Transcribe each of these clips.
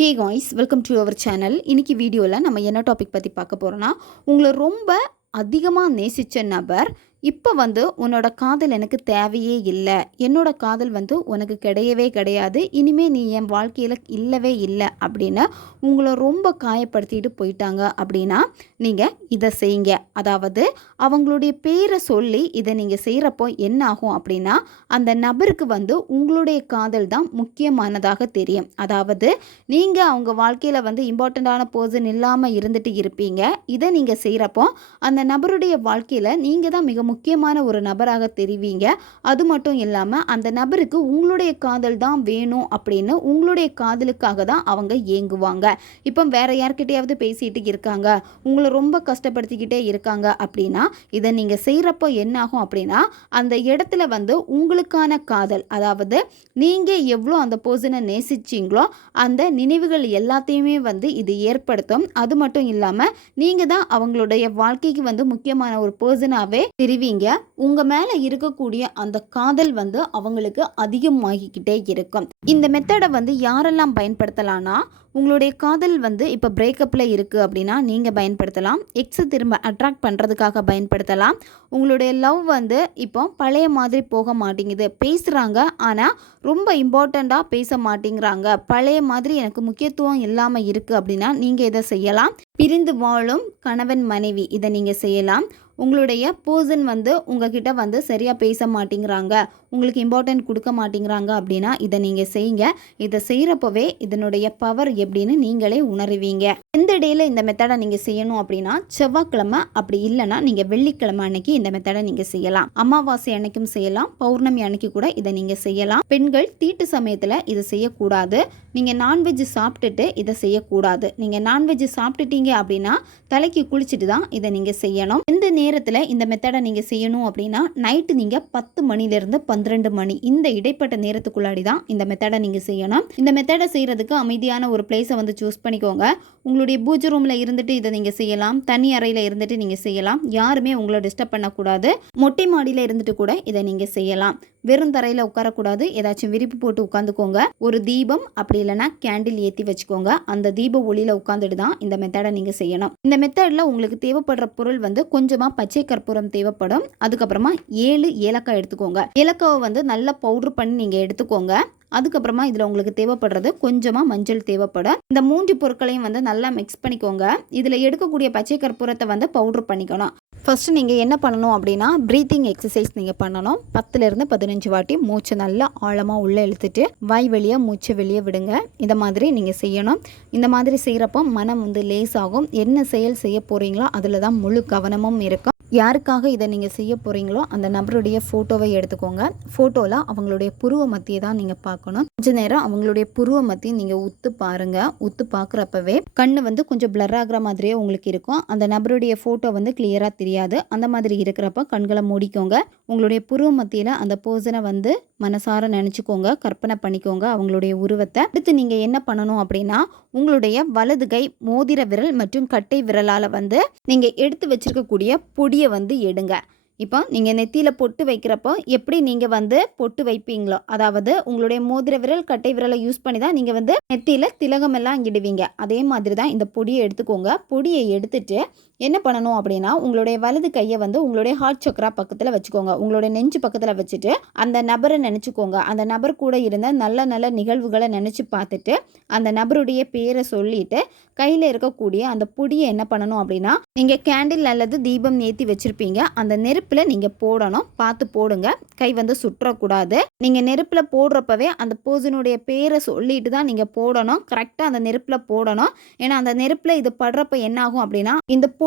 Hey guys, welcome to our channel. இன்னைக்கு வீடியோவில் நம்ம என்ன டாபிக் பற்றி பார்க்க போகிறோன்னா, உங்களை ரொம்ப அதிகமாக நேசித்த நபர் இப்போ உன்னோட காதல் எனக்கு தேவையே இல்லை, என்னோட காதல் உனக்கு கிடையவே கிடையாது, இனிமேல் நீ என் வாழ்க்கையில் இல்லவே இல்லை அப்படின்னு உங்களை ரொம்ப காயப்படுத்திட்டு போயிட்டாங்க அப்படின்னா நீங்கள் இதை செய்யுங்க. அதாவது அவங்களுடைய பேரை சொல்லி இதை நீங்கள் செய்கிறப்போ என்ன ஆகும் அப்படின்னா, அந்த நபருக்கு உங்களுடைய காதல் தான் முக்கியமானதாக தெரியும். அதாவது நீங்கள் அவங்க வாழ்க்கையில் இம்பார்ட்டண்ட்டான பர்சன் இல்லாமல் இருந்துட்டு இருப்பீங்க. இதை நீங்கள் செய்கிறப்போ அந்த நபருடைய வாழ்க்கையில் நீங்கள் தான் மிக முக்கியமான ஒரு நபராக தெரிவிங்க. அது மட்டும் இல்லாமல் அந்த நபருக்கு உங்களுடைய காதல் தான் வேணும் அப்படின்னு உங்களுடைய காதலுக்காக தான் அவங்க ஏங்குவாங்க. இப்போ வேற யார்கிட்டையாவது பேசிட்டு இருக்காங்க, உங்களை ரொம்ப கஷ்டப்படுத்திக்கிட்டே இருக்காங்க அப்படின்னா இதை நீங்கள் செய்கிறப்போ என்ன ஆகும் அப்படின்னா, அந்த இடத்துல உங்களுக்கான காதல், அதாவது நீங்கள் எவ்வளோ அந்த பர்சனை நேசிச்சிங்களோ அந்த நினைவுகள் எல்லாத்தையுமே இது ஏற்படுத்தும். அது மட்டும் இல்லாமல் நீங்கள் தான் அவங்களுடைய வாழ்க்கைக்கு முக்கியமான ஒரு பர்சனாகவே தெரிவிங்க. உங்கள் மேலே இருக்கக்கூடிய அந்த காதல் அவங்களுக்கு அதிகமாகிக்கிட்டே இருக்கும். இந்த மெத்தடை யாரெல்லாம் பயன்படுத்தலாம்னா, உங்களுடைய காதல் இப்போ பிரேக்கப்பில் இருக்குது அப்படின்னா நீங்கள் பயன்படுத்தலாம். எக்ஸை திரும்ப அட்ராக்ட் பண்ணுறதுக்காக பயன்படுத்தலாம். உங்களுடைய லவ் இப்போ பழைய மாதிரி போக மாட்டேங்குது, பேசுகிறாங்க ஆனால் ரொம்ப இம்பார்ட்டண்ட்டாக பேச மாட்டேங்கிறாங்க, பழைய மாதிரி எனக்கு முக்கியத்துவம் இல்லாமல் இருக்குது அப்படின்னா நீங்கள் இதை செய்யலாம். பிரிந்து வாழும் கணவன் மனைவி, இதை நீங்கள் செய்யலாம். உங்களுடைய பர்சன் உங்ககிட்ட சரியாக பேச மாட்டேங்கிறாங்க, உங்களுக்கு இம்பார்ட்டன்ட் கொடுக்க மாட்டேங்கிறாங்க அப்படின்னா இதை நீங்கள் செய்யுங்க. இதை செய்கிறப்பவே இதனுடைய பவர் எப்படின்னு நீங்களே உணருவீங்க. எந்த டேயில் இந்த மெத்தடை நீங்கள் செய்யணும் அப்படின்னா, செவ்வாய்க்கிழமை, அப்படி இல்லைன்னா நீங்கள் வெள்ளிக்கிழமை அன்னைக்கு இந்த மெத்தடை நீங்கள் செய்யலாம். அமாவாசை அன்னைக்கும் செய்யலாம், பௌர்ணமி அன்னைக்கு கூட இதை நீங்கள் செய்யலாம். பெண்கள் தீட்டு சமயத்தில் இதை செய்யக்கூடாது. நீங்கள் நான்வெஜ் சாப்பிட்டுட்டு இதை செய்யக்கூடாது. நீங்கள் நான்வெஜ் சாப்பிட்டுட்டீங்க அப்படின்னா தலைக்கு குளிச்சுட்டு தான் இதை நீங்கள் செய்யணும். இந்த நேரத்தில் இந்த மெத்தடை நீங்கள் செய்யணும் அப்படின்னா நைட்டு நீங்கள் 10 மணிலேருந்து 12 மணி இந்த இடைப்பட்ட நேரத்துக்குள்ளாடி தான் இந்த மெத்தடை நீங்கள் செய்யணும். இந்த மெத்தடை செய்கிறதுக்கு அமைதியான ஒரு பிளேஸை சூஸ் பண்ணிக்கோங்க. உங்களுடைய பூஜை ரூமில் இருந்துட்டு இதை நீங்கள் செய்யலாம், தனி அறையில் இருந்துட்டு நீங்கள் செய்யலாம். யாருமே உங்களை டிஸ்டர்ப் பண்ணக்கூடாது. மொட்டை மாடியில் இருந்துட்டு கூட இதை நீங்கள் செய்யலாம். வெறும் தரையில் உட்காரக்கூடாது, ஏதாச்சும் விரிப்பு போட்டு உட்காந்துக்கோங்க. ஒரு தீபம் அப்படி இல்லைன்னா கேண்டில் ஏற்றி வச்சுக்கோங்க. அந்த தீப ஒளியில் உட்காந்துட்டு தான் இந்த மெத்தடை நீங்கள் செய்யணும். இந்த மெத்தடில் உங்களுக்கு தேவைப்படுற பொருள் கொஞ்சமாக பச்சை கற்பூரம் தேவைப்படும். அதுக்கப்புறமா 7 ஏலக்காய் எடுத்துக்கோங்க. ஏலக்காவை நல்லா பவுடர் பண்ணி நீங்கள் எடுத்துக்கோங்க. அதுக்கப்புறமா இதில் உங்களுக்கு தேவைப்படுறது கொஞ்சமாக மஞ்சள் தேவைப்படும். இந்த 3 பொருட்களையும் நல்லா மிக்ஸ் பண்ணிக்கோங்க. இதில் எடுக்கக்கூடிய பச்சை கற்பூரத்தை பவுடர் பண்ணிக்கணும். ஃபஸ்ட்டு நீங்கள் என்ன பண்ணணும் அப்படின்னா, ப்ரீத்திங் எக்ஸசைஸ் நீங்கள் பண்ணணும். 10லேருந்து 15 வாட்டி மூச்சு நல்லா ஆழமாக உள்ளே இழுத்துட்டு வாய் வழியாக மூச்சு வெளியே விடுங்க. இந்த மாதிரி நீங்கள் செய்யணும். இந்த மாதிரி செய்கிறப்போ மனம் லேசாகும். என்ன செயல் செய்ய போகிறீங்களோ அதில் தான் முழு கவனமும் இருக்கும். யாருக்காக இதை நீங்கள் செய்ய போகிறீங்களோ அந்த நபருடைய ஃபோட்டோவை எடுத்துக்கோங்க. ஃபோட்டோவில் அவங்களுடைய புருவ மத்தியை தான் நீங்கள் பார்க்கணும். கொஞ்ச நேரம் அவங்களுடைய புருவ மத்தியை நீங்கள் உத்து பாருங்கள். உத்து பார்க்குறப்பவே கண்ணு கொஞ்சம் பிளர் ஆகிற மாதிரியே உங்களுக்கு இருக்கும். அந்த நபருடைய ஃபோட்டோ கிளியராக தெரியாது. அந்த மாதிரி இருக்கிறப்ப கண்களை மூடிக்கோங்க. உங்களுடைய புருவ மத்தியில் அந்த பர்சனை மனசார நினச்சிக்கோங்க, கற்பனை பண்ணிக்கோங்க அவங்களுடைய உருவத்தை. அடுத்து நீங்கள் என்ன பண்ணணும் அப்படின்னா, உங்களுடைய வலது கை மோதிர விரல் மற்றும் கட்டை விரலால் நீங்கள் எடுத்து வச்சிருக்கக்கூடிய பொடியை எடுங்க. இப்போ நீங்கள் நெத்தியில் பொட்டு வைக்கிறப்போ எப்படி நீங்கள் பொட்டு வைப்பீங்களோ, அதாவது உங்களுடைய மோதிர விரல் கட்டை விரலை யூஸ் பண்ணி தான் நீங்கள் நெத்தியில் திலகம் எல்லாம் இடுவீங்க. அதே மாதிரி தான் இந்த பொடியை எடுத்துக்கோங்க. பொடியை எடுத்துட்டு என்ன பண்ணணும் அப்படின்னா, உங்களுடைய வலது கையை உங்களுடைய ஹார்ட் சக்கரா பக்கத்தில் வச்சுக்கோங்க. உங்களுடைய நெஞ்சு பக்கத்தில் வச்சுட்டு அந்த நபரை நினச்சிக்கோங்க. அந்த நபர் கூட இருந்த நல்ல நல்ல நிகழ்வுகளை நினச்சி பார்த்துட்டு அந்த நபருடைய பேரை சொல்லிட்டு கையில் இருக்கக்கூடிய அந்த பொடியை என்ன பண்ணணும் அப்படின்னா, நீங்கள் கேண்டில் அல்லது தீபம் ஏற்றி வச்சுருப்பீங்க, அந்த நெருப்பில் நீங்கள் போடணும். பார்த்து போடுங்க, கை சுற்றக்கூடாது. நீங்கள் நெருப்பில் போடுறப்பவே அந்த பர்சனுடைய பேரை சொல்லிட்டு தான் நீங்கள் போடணும். கரெக்டாக அந்த நெருப்பில் போடணும். ஏன்னா அந்த நெருப்பில் இது படுறப்ப என்ன ஆகும் அப்படின்னா, இந்த பொடி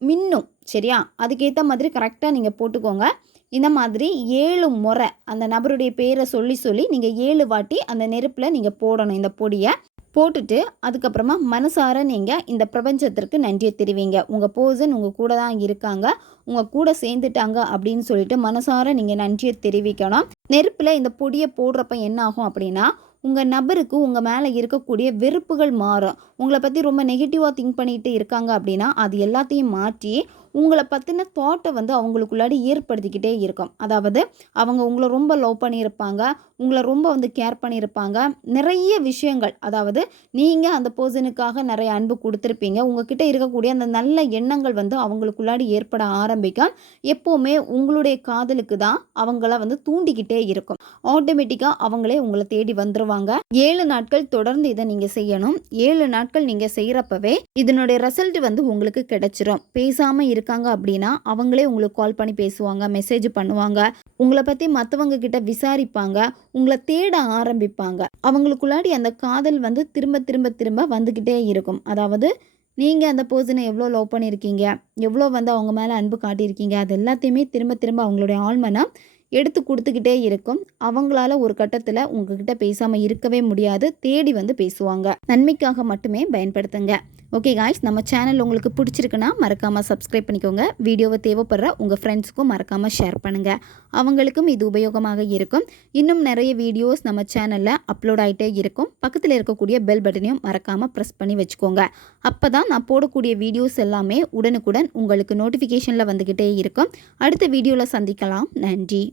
மின்னும். சரியா? அதுக்கேற்ற மாதிரி கரெக்டாக நீங்கள் போட்டுக்கோங்க. இந்த மாதிரி 7 முறை அந்த நபருடைய பேரை சொல்லி நீங்கள் 7 வாட்டி அந்த நெருப்பில் நீங்கள் போடணும். இந்த பொடியை போட்டுட்டு அதுக்கப்புறமா மனசார நீங்கள் இந்த பிரபஞ்சத்திற்கு நன்றியை தெரிவிங்க. உங்கள் பர்சன் உங்கள் கூட தான் இருக்காங்க, உங்கள் கூட சேர்ந்துட்டாங்க அப்படின்னு சொல்லிட்டு மனசார நீங்கள் நன்றியை தெரிவிக்கணும். நெருப்பில் இந்த பொடியை போடுறப்ப என்ன ஆகும் அப்படின்னா, உங்கள் நபருக்கு உங்கள் மேலே இருக்கக்கூடிய வெறுப்புகள் மாறும். உங்களை பற்றி ரொம்ப நெகட்டிவாக திங்க் பண்ணிட்டு இருக்காங்க அப்படின்னா அது எல்லாத்தையும் மாற்றி உங்களை பற்றின தாட்டை வந்து அவங்களுக்குள்ளாடி ஏற்படுத்திக்கிட்டே இருக்கும். அதாவது அவங்க உங்களை ரொம்ப லவ் பண்ணியிருப்பாங்க, உங்களை ரொம்ப வந்து கேர் பண்ணியிருப்பாங்க. நிறைய விஷயங்கள், அதாவது நீங்கள் அந்த பர்சனுக்காக நிறைய அன்பு கொடுத்துருப்பீங்க. உங்ககிட்ட இருக்கக்கூடிய அந்த நல்ல எண்ணங்கள் வந்து அவங்களுக்குள்ளாடி ஏற்பட ஆரம்பிக்கும். எப்போவுமே உங்களுடைய காதலுக்கு தான் அவங்கள வந்து தூண்டிக்கிட்டே இருக்கும். ஆட்டோமேட்டிக்காக அவங்களே உங்களை தேடி வந்துருவாங்க. 7 நாட்கள் தொடர்ந்து இதை நீங்கள் செய்யணும். 7 நாட்கள் நீங்கள் செய்கிறப்பவே இதனுடைய ரிசல்ட் வந்து உங்களுக்கு கிடைச்சிரும். பேசாமல் இருக்காங்க அப்படின்னா அவங்களே உங்களுக்கு கால் பண்ணி பேசுவாங்க, மெசேஜ் பண்ணுவாங்க, உங்களை பற்றி மற்றவங்க கிட்ட விசாரிப்பாங்க, உங்களை தேட ஆரம்பிப்பாங்க. அவங்களுக்குள்ளாடி அந்த காதல் வந்து திரும்ப திரும்ப திரும்ப வந்துக்கிட்டே இருக்கும். அதாவது நீங்கள் அந்த பர்சனை எவ்வளோ லவ் பண்ணியிருக்கீங்க, எவ்வளோ வந்து அவங்க மேலே அன்பு காட்டியிருக்கீங்க, அது எல்லாத்தையுமே திரும்ப திரும்ப அவங்களுடைய ஆழ்மனம் எடுத்து கொடுத்துக்கிட்டே இருக்கும். அவங்களால ஒரு கட்டத்தில் உங்ககிட்ட பேசாமல் இருக்கவே முடியாது, தேடி வந்து பேசுவாங்க. நன்மைக்காக மட்டுமே பயன்படுத்துங்க. ஓகே காய்ஸ், நம்ம சேனல் உங்களுக்கு பிடிச்சிருக்குன்னா மறக்காமல் சப்ஸ்கிரைப் பண்ணிக்கோங்க. வீடியோவை தேவைப்படுற உங்கள் ஃப்ரெண்ட்ஸுக்கும் மறக்காமல் ஷேர் பண்ணுங்கள். அவங்களுக்கும் இது உபயோகமாக இருக்கும். இன்னும் நிறைய வீடியோஸ் நம்ம சேனலில் அப்லோட் ஆகிட்டே இருக்கும். பக்கத்தில் இருக்கக்கூடிய பெல் பட்டனையும் மறக்காமல் ப்ரெஸ் பண்ணி வச்சுக்கோங்க. அப்போ தான் நான் போடக்கூடிய வீடியோஸ் எல்லாமே உடனுக்குடன் உங்களுக்கு நோட்டிஃபிகேஷனில் வந்துக்கிட்டே இருக்கும். அடுத்த வீடியோவில் சந்திக்கலாம். நன்றி.